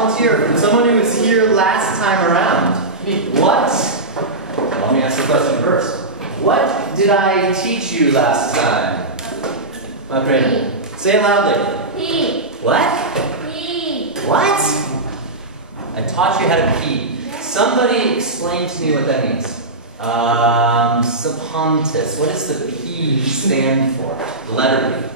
volunteer from someone who was here last time around. What? Well, let me ask the question first. What did I teach you last time? Macarena. Say it loudly. Pee. What? Pee. What? I taught you how to pee. Somebody explain to me what that means. Sapontis. What does the P stand for? The letter P.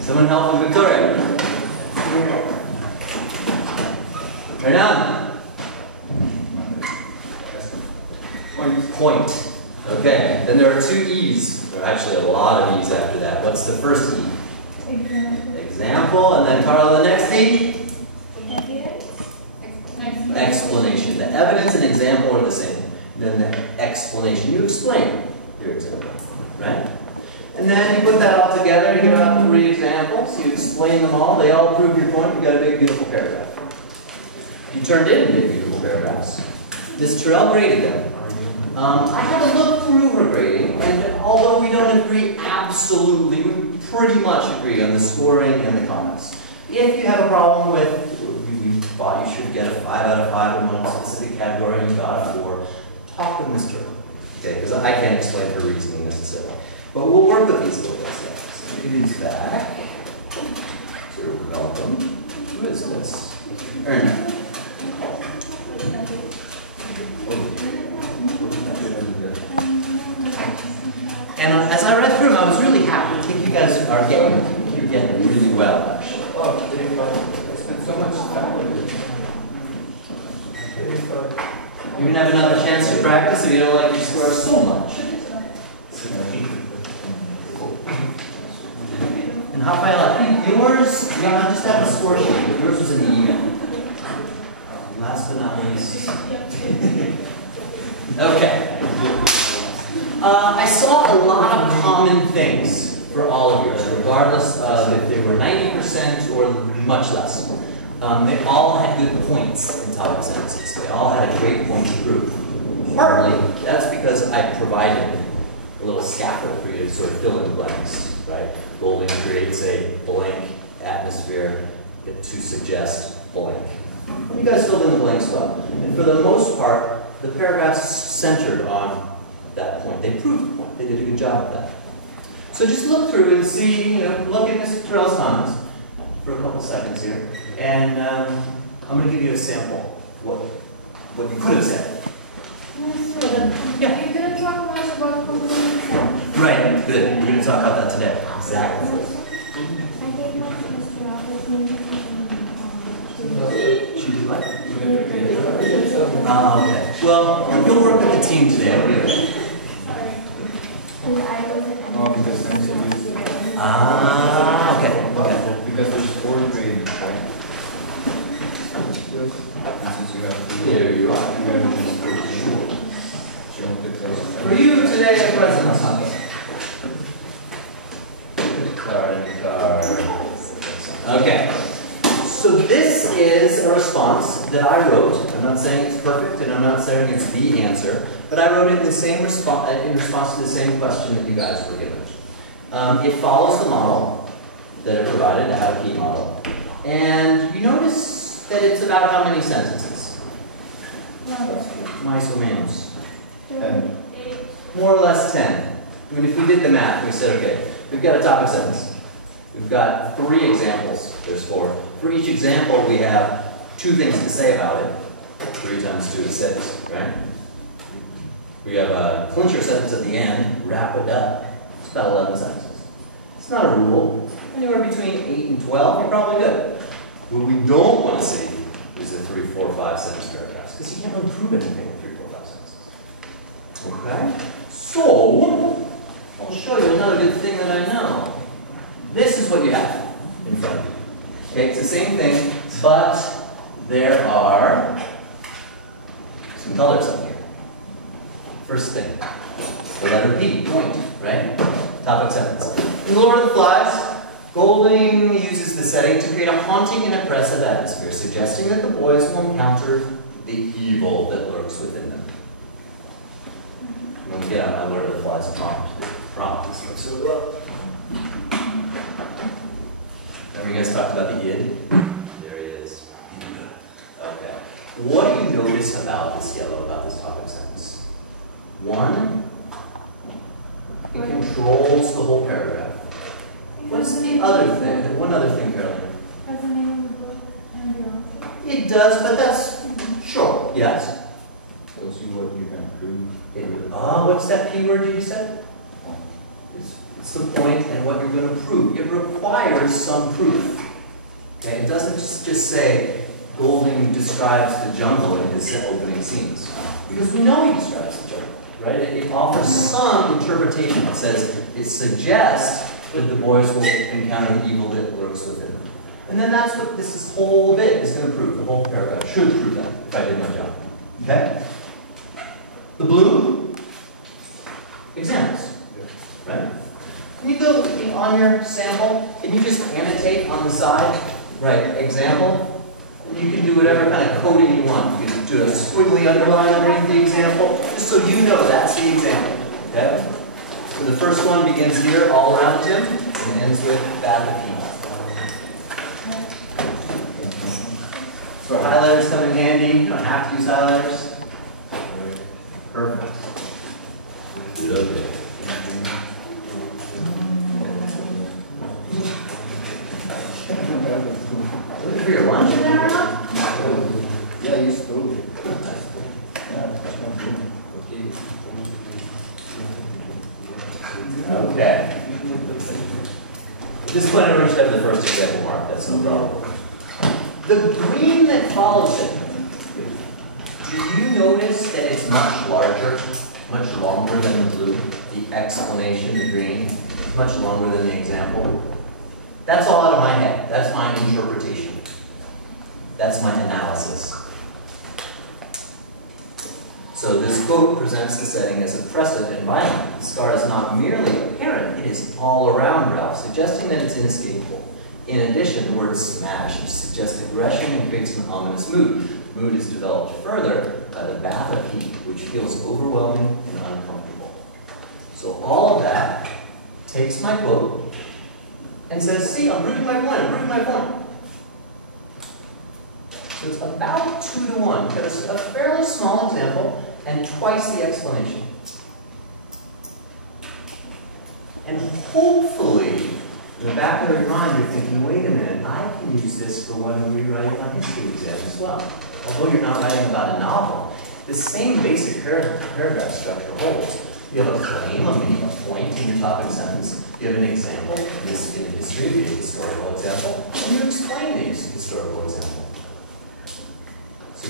Someone help with Victoria. Turn on. Point. Okay. Then there are two E's. There are actually a lot of E's after that. What's the first E? Example. And then Carl, the next E? Explanation. The evidence and example are the same. Then the explanation. You explain your example, right? And then you put that all together, you give out 3 examples, you explain them all, they all prove your point, you got a big, beautiful paragraph. You turned in big, beautiful paragraphs. Ms. Terrell graded them. I had to look through her grading, and although we don't agree absolutely, we pretty much agree on the scoring and the comments. If you have a problem with, we thought you should get a 5 out of 5 in one specific category and you got a 4, talk with Ms. Terrell. Okay, because I can't explain her reasoning necessarily. But we'll work with these little guys next. So get these back. You're welcome. Who is this? Erna. And as I read through them, I was really happy. I think you guys are getting it really well, actually. Oh, I spent so much time with it. You can have another chance to practice if you don't like your score so much. And Rafael, I think yours, you don't just have a score sheet, but yours was in the email. Last but not least. Okay. I saw a lot of common things for all of yours, regardless of if they were 90% or much less. They all had good points in topic sentences. They all had a great point to prove. Partly, that's because I provided a little scaffold for you to sort of fill in the blanks, right? Golding creates a blank atmosphere to suggest blank. You guys filled in the blanks well. And for the most part, the paragraphs centered on that point. They proved the point. They did a good job of that. So just look through and see, look at Mr. Terrell's comments for a couple seconds here. And I'm going to give you a sample of what you could have said. Yeah. You're going to talk much about conclusion sentences. Right, good. We're going to talk about that today. Exactly. I gave my Mr. opportunity She did what? Okay. Well, you'll work with the team today. Because Okay. Because there's 4 grades, right? And since you have There you are. you have to just go to she won't get those. For you today, questions? Okay. So this is a response that I wrote. I'm not saying it's perfect, and I'm not saying it's the answer, but I wrote it in the same in response to the same question that you guys were given. It follows the model that it provided, the how to key model, and you notice that it's about how many sentences? Mais ou menos. 10. More or less 10. I mean, if we did the math, we said, okay, we've got a topic sentence. We've got 3 examples. There's 4. For each example, we have 2 things to say about it. 3 times 2 is 6, right? We have a clincher sentence at the end, wrap it up. It's about 11 sentences. It's not a rule. Anywhere between 8 and 12, you're probably good. What we don't want to see is the 3, 4, 5 sentence paragraphs, because you can't really prove anything in 3, 4, 5 sentences. Okay? So, I'll show you another good thing that I know. This is what you have in front of you. Okay, it's the same thing, but there are some colors up here. First thing, the letter P, point, right? Topic sentence. In The Lord of the Flies, Golding uses the setting to create a haunting and oppressive atmosphere, suggesting that the boys will encounter the evil that lurks within them. I'm going to get on my Lord of the Flies prompt. This works really well. Remember you guys talked about the id? There he is. Okay. What do you notice about this yellow, about this topic sentence? One, it controls the whole paragraph. What's the other thing? One other thing, Carolyn. Has the name of the book and the author. It does, but that's sure. Yes. Tells you what you can prove. What's that P word you said? It's the point and what you're going to prove. It requires some proof. Okay, it doesn't just say Golding describes the jungle in his opening scenes, because we know he describes the jungle, right? It offers some interpretation. It says it suggests that the boys will encounter the evil that lurks within them, and then that's what this whole bit is going to prove. The whole paragraph should prove that if I did my job. Okay. The blue examples, right? Can you go on your sample and you just annotate on the side, right, example? And you can do whatever kind of coding you want. You can do a squiggly underline underneath the example, just so you know that's the example, okay? So the first one begins here, all around Tim, and ends with bath of heat. So highlighters come in handy. You don't have to use highlighters. Perfect. Okay. Looking for your lunch in there or not? Yeah, you stole it. Okay. At this point, everyone should have the first example mark. That's no problem. The green that follows it, do you notice that it's much larger, much longer than the blue? The explanation, the green, is much longer than the example. That's all out of my head. That's my interpretation. That's my analysis. So this quote presents the setting as oppressive and violent. The scar is not merely apparent, it is all around Ralph, suggesting that it's inescapable. In addition, the word smash suggests aggression and creates an ominous mood. The mood is developed further by the bath of heat, which feels overwhelming and uncomfortable. So all of that takes my quote and says, see, I'm proving my point, I'm proving my point. So it's about 2 to 1. You've got a fairly small example and twice the explanation. And hopefully, in the back of your mind, you're thinking, wait a minute, I can use this for when I'm rewriting my history exam as well. Although you're not writing about a novel, the same basic paragraph structure holds. You have a claim, a point in your topic sentence. You have an example, in the history, the historical example, and you explain the historical example. So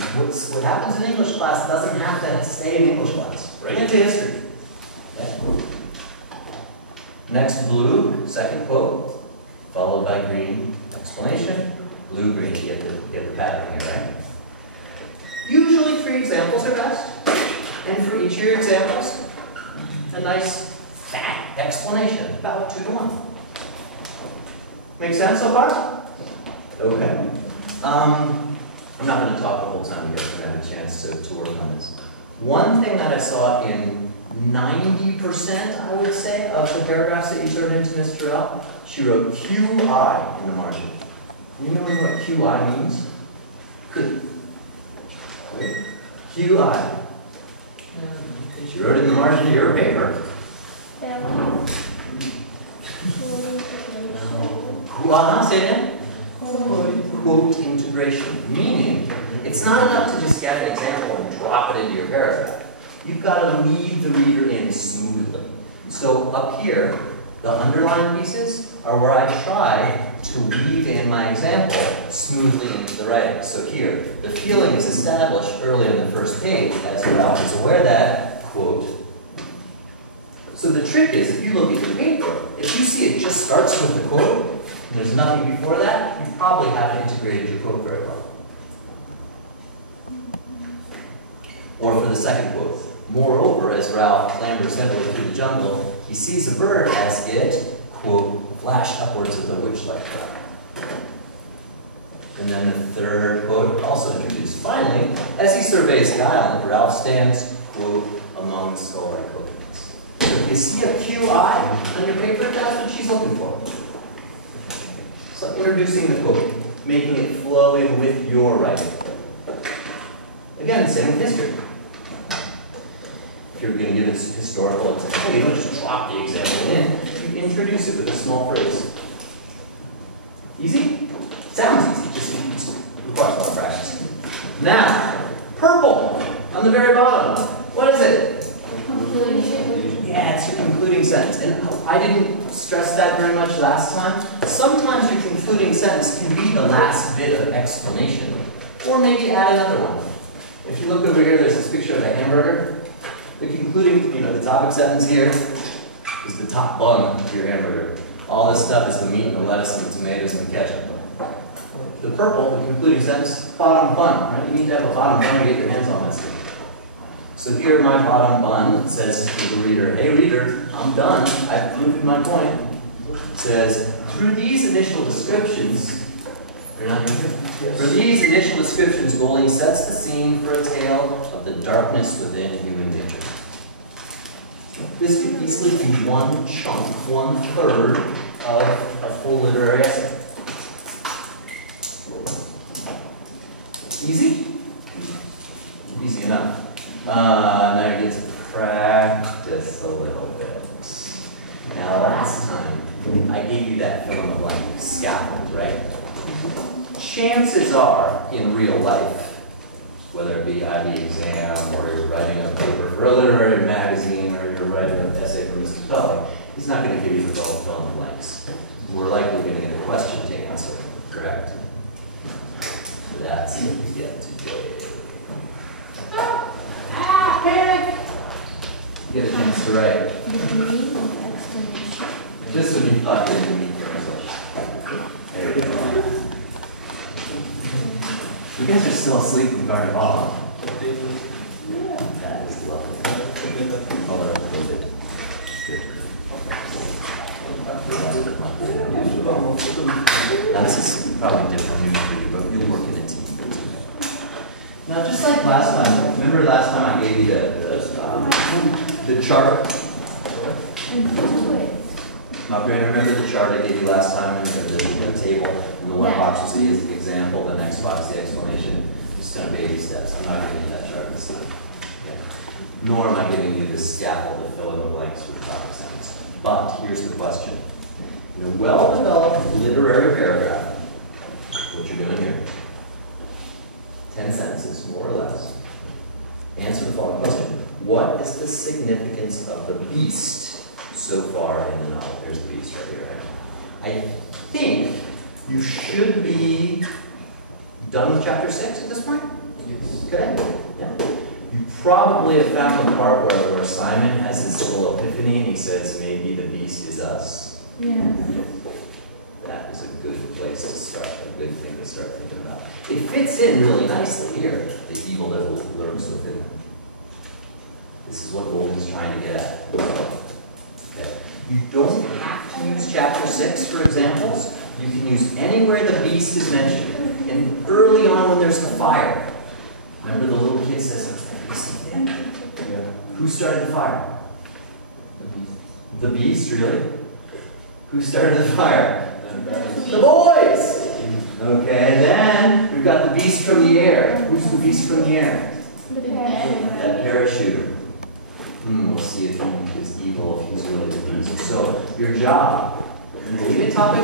what happens in English class doesn't have to stay in English class. Bring it to history. Okay. Next, blue, second quote, followed by green explanation. Blue, green, you get the pattern here, right? Usually 3 examples are best. And for each of your examples, a nice fat explanation, about 2 to 1. Make sense so far? Okay. I'm not going to talk the whole time. You guys are going to have a chance to work on this. One thing that I saw in 90%, I would say, of the paragraphs that you turned into Ms. Terrell, she wrote QI in the margin. You know what QI means? Good. Wait. QI. She wrote it in the margin of your paper. Say that? Quote integration. Meaning, it's not enough to just get an example and drop it into your paragraph. You've got to lead the reader in smoothly. So up here, the underlined pieces are where I try to weave in my example smoothly into the writing. So here, the feeling is established early on the first page as Ralph is aware that, quote. So the trick is, if you look at your paper, if you see it just starts with the quote, and there's nothing before that, you probably haven't integrated your quote very well. Or for the second quote, moreover, as Ralph clambers heavily through the jungle, he sees a bird as it, quote, flashed upwards of the witch-like cloud. And then the third quote, also introduced. Finally, as he surveys the island, Ralph stands, quote, among the skull-like coconuts. So he see a QI on your paper? That's what she's looking for. So introducing the quote, making it flow in with your writing. Again, same with history. If you're going to give this historical example, you don't just drop the example in, you introduce it with a small phrase. Easy? Sounds easy, just requires a lot of practice. Now, purple, on the very bottom. What is it? Conclusion. Yeah, it's your concluding sentence. And I didn't stress that very much last time. Sometimes your concluding sentence can be the last bit of explanation. Or maybe add another one. If you look over here, there's this picture of a hamburger. The concluding, the topic sentence here is the top bun of your hamburger. All this stuff is the meat and the lettuce and the tomatoes and the ketchup. The purple, the concluding sentence, bottom bun, right? You need to have a bottom bun to get your hands on that stuff. So here my bottom bun says to the reader, hey reader, I'm done. I've proved my point. It says, through these initial descriptions, you're not here. For these initial descriptions, Golding sets the scene for a tale of the darkness within human nature. This could easily be one chunk, 1/3 of a full literary essay. Easy? Easy enough. Now you get to practice a little bit. Now last time, I gave you that fill in the blank scaffold, right? Chances are, in real life, whether it be IB exam, or you're writing a paper for a literary magazine, or you're writing an essay for Mr. Spelling, he's not going to give you the fill in the blanks. We're likely going to get a question to answer, correct? So that's what we get today. Panic! Get a chance to write. The brief explanation. Just when you thought you didn't meet your English. There we go. You guys are still asleep from Carnival. Yeah. That is lovely. Color up a little bit. Good. Now this is probably different news for you, but you'll work in a team. Now just like last time, remember last time I gave you the chart? And do it. Upgrade, remember the chart I gave you last time, and the table, and the one box you see is the example, the next box the explanation, just kind of baby steps. I'm not giving you that chart this time. Okay. Nor am I giving you this scaffold to fill in the blanks with the topic sentence. But here's the question. In a well-developed literary paragraph, what you're doing here, 10 sentences, more or less, answer the following question. What is the significance of the beast so far in the novel? There's the beast right here, right? I think you should be done with chapter 6 at this point? Yes. Okay? Yeah. You probably have found the part where Simon has his little epiphany and he says, maybe the beast is us. Yeah. That is a good place to start, a good thing to start thinking about. It fits in really nicely here, the evil that lurks within them. This is what Golding's trying to get at. Okay. You don't have to use chapter 6 for examples. You can use anywhere the beast is mentioned. And early on when there's the fire. Remember the little kid says, there's that beast in there? Yeah. Who started the fire? The beast. The beast, really? Who started the fire? The The boys! Okay, then we've got the beast from the air. Who's the beast from the air? The parachute. That parachuter. We'll see if he is evil, if he's really the beast. So, your job, lead a topic